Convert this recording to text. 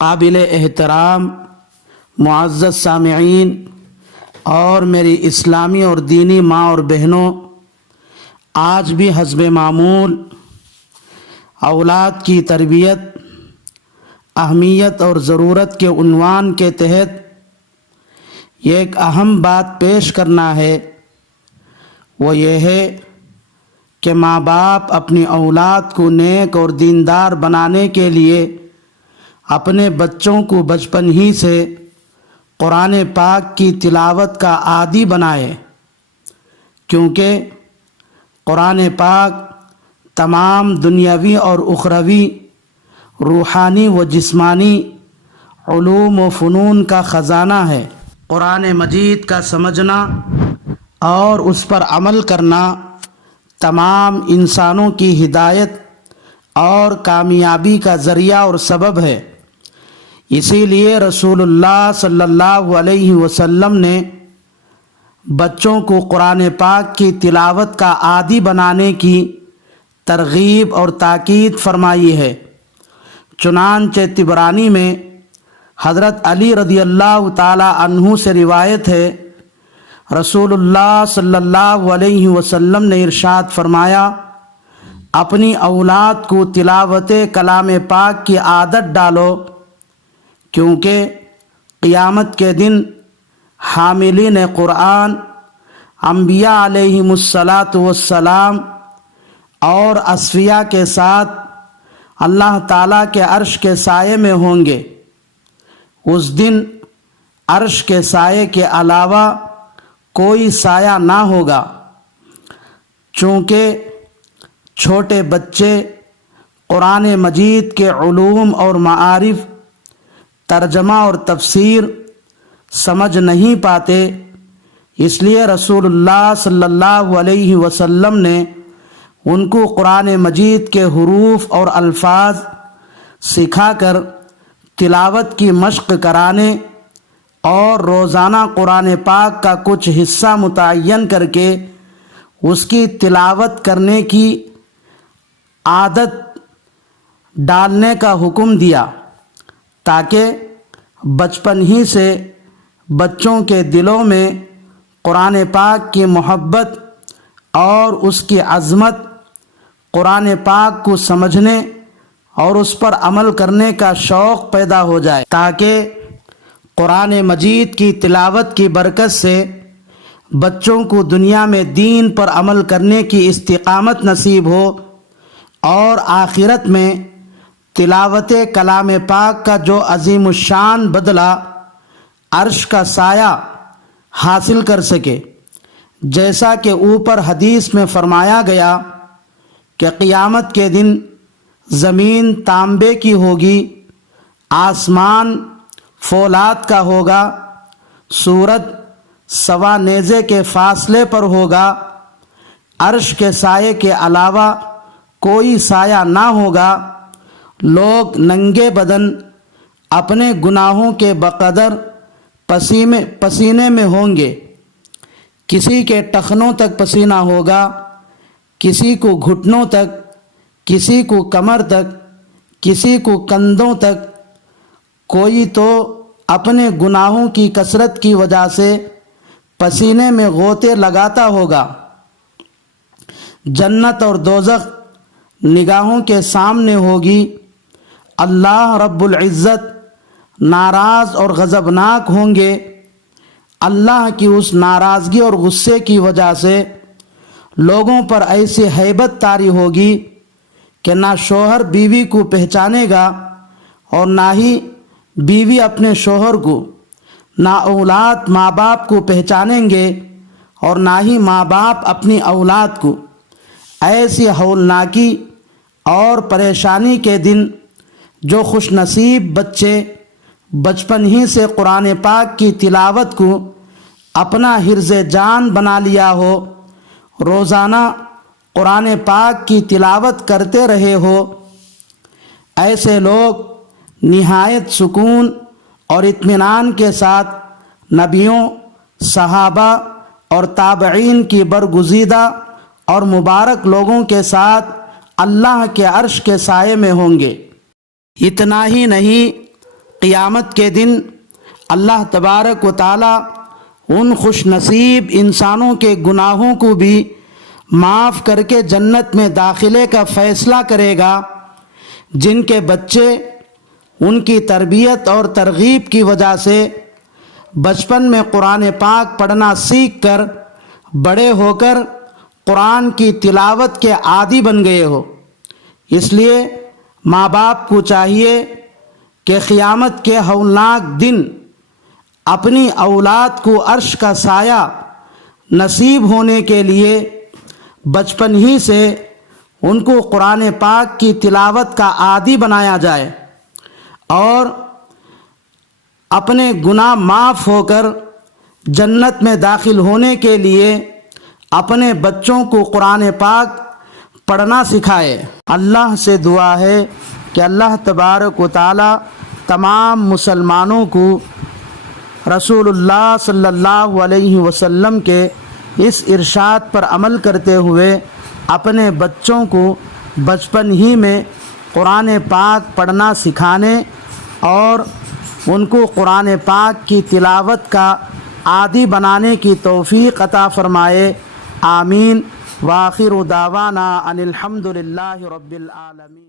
قابل احترام معزز سامعین اور میری اسلامی اور دینی ماں اور بہنوں، آج بھی حسب معمول اولاد کی تربیت، اہمیت اور ضرورت کے عنوان کے تحت یہ ایک اہم بات پیش کرنا ہے۔ وہ یہ ہے کہ ماں باپ اپنی اولاد کو نیک اور دیندار بنانے کے لیے اپنے بچوں کو بچپن ہی سے قرآن پاک کی تلاوت کا عادی بنائے، کیونکہ قرآن پاک تمام دنیاوی اور اخروی، روحانی و جسمانی علوم و فنون کا خزانہ ہے۔ قرآن مجید کا سمجھنا اور اس پر عمل کرنا تمام انسانوں کی ہدایت اور کامیابی کا ذریعہ اور سبب ہے۔ اسی لیے رسول اللہ صلی اللہ علیہ وسلم نے بچوں کو قرآن پاک کی تلاوت کا عادی بنانے کی ترغیب اور تاکید فرمائی ہے۔ چنانچہ طبرانی میں حضرت علی رضی اللہ تعالی عنہ سے روایت ہے، رسول اللہ صلی اللہ علیہ وسلم نے ارشاد فرمایا، اپنی اولاد کو تلاوت کلام پاک کی عادت ڈالو، کیونکہ قیامت کے دن حاملین قرآن، انبیاء علیہم السلام اور اصفیاء کے ساتھ اللہ تعالیٰ کے عرش کے سائے میں ہوں گے۔ اس دن عرش کے سائے کے علاوہ کوئی سایہ نہ ہوگا، چونکہ چھوٹے بچے قرآن مجید کے علوم اور معارف، ترجمہ اور تفسیر سمجھ نہیں پاتے، اس لیے رسول اللہ صلی اللہ علیہ وسلم نے ان کو قرآن مجید کے حروف اور الفاظ سکھا کر تلاوت کی مشق کرانے اور روزانہ قرآن پاک کا کچھ حصہ متعین کر کے اس کی تلاوت کرنے کی عادت ڈالنے کا حکم دیا، تاکہ بچپن ہی سے بچوں کے دلوں میں قرآن پاک کی محبت اور اس کی عظمت، قرآن پاک کو سمجھنے اور اس پر عمل کرنے کا شوق پیدا ہو جائے، تاکہ قرآن مجید کی تلاوت کی برکت سے بچوں کو دنیا میں دین پر عمل کرنے کی استقامت نصیب ہو اور آخرت میں تلاوت کلام پاک کا جو عظیم الشان بدلہ عرش کا سایہ حاصل کر سکے۔ جیسا کہ اوپر حدیث میں فرمایا گیا کہ قیامت کے دن زمین تانبے کی ہوگی، آسمان فولاد کا ہوگا، سورج سوا نیزے کے فاصلے پر ہوگا، عرش کے سائے کے علاوہ کوئی سایہ نہ ہوگا، لوگ ننگے بدن اپنے گناہوں کے بقدر پسینے میں ہوں گے، کسی کے ٹخنوں تک پسینہ ہوگا، کسی کو گھٹنوں تک، کسی کو کمر تک، کسی کو کندھوں تک، کوئی تو اپنے گناہوں کی کثرت کی وجہ سے پسینے میں غوطے لگاتا ہوگا۔ جنت اور دوزخ نگاہوں کے سامنے ہوگی، اللہ رب العزت ناراض اور غضبناک ہوں گے۔ اللہ کی اس ناراضگی اور غصے کی وجہ سے لوگوں پر ایسی ہیبت طاری ہوگی کہ نہ شوہر بیوی کو پہچانے گا اور نہ ہی بیوی اپنے شوہر کو، نہ اولاد ماں باپ کو پہچانیں گے اور نہ ہی ماں باپ اپنی اولاد کو۔ ایسی ہولناکی اور پریشانی کے دن جو خوش نصیب بچے بچپن ہی سے قرآن پاک کی تلاوت کو اپنا حرز جان بنا لیا ہو، روزانہ قرآن پاک کی تلاوت کرتے رہے ہو، ایسے لوگ نہایت سکون اور اطمینان کے ساتھ نبیوں، صحابہ اور تابعین کی برگزیدہ اور مبارک لوگوں کے ساتھ اللہ کے عرش کے سائے میں ہوں گے۔ اتنا ہی نہیں، قیامت کے دن اللہ تبارک و تعالی ان خوش نصیب انسانوں کے گناہوں کو بھی معاف کر کے جنت میں داخلے کا فیصلہ کرے گا جن کے بچے ان کی تربیت اور ترغیب کی وجہ سے بچپن میں قرآن پاک پڑھنا سیکھ کر بڑے ہو کر قرآن کی تلاوت کے عادی بن گئے ہو۔ اس لیے ماں باپ کو چاہیے کہ قیامت کے ہولناک دن اپنی اولاد کو عرش کا سایہ نصیب ہونے کے لیے بچپن ہی سے ان کو قرآن پاک کی تلاوت کا عادی بنایا جائے اور اپنے گناہ معاف ہو کر جنت میں داخل ہونے کے لیے اپنے بچوں کو قرآن پاک پڑھنا سکھائے۔ اللہ سے دعا ہے کہ اللہ تبارک و تعالی تمام مسلمانوں کو رسول اللہ صلی اللہ علیہ وسلم کے اس ارشاد پر عمل کرتے ہوئے اپنے بچوں کو بچپن ہی میں قرآن پاک پڑھنا سکھانے اور ان کو قرآن پاک کی تلاوت کا عادی بنانے کی توفیق عطا فرمائے، آمین۔ وآخر دعوانا ان الحمد للہ رب العالمین۔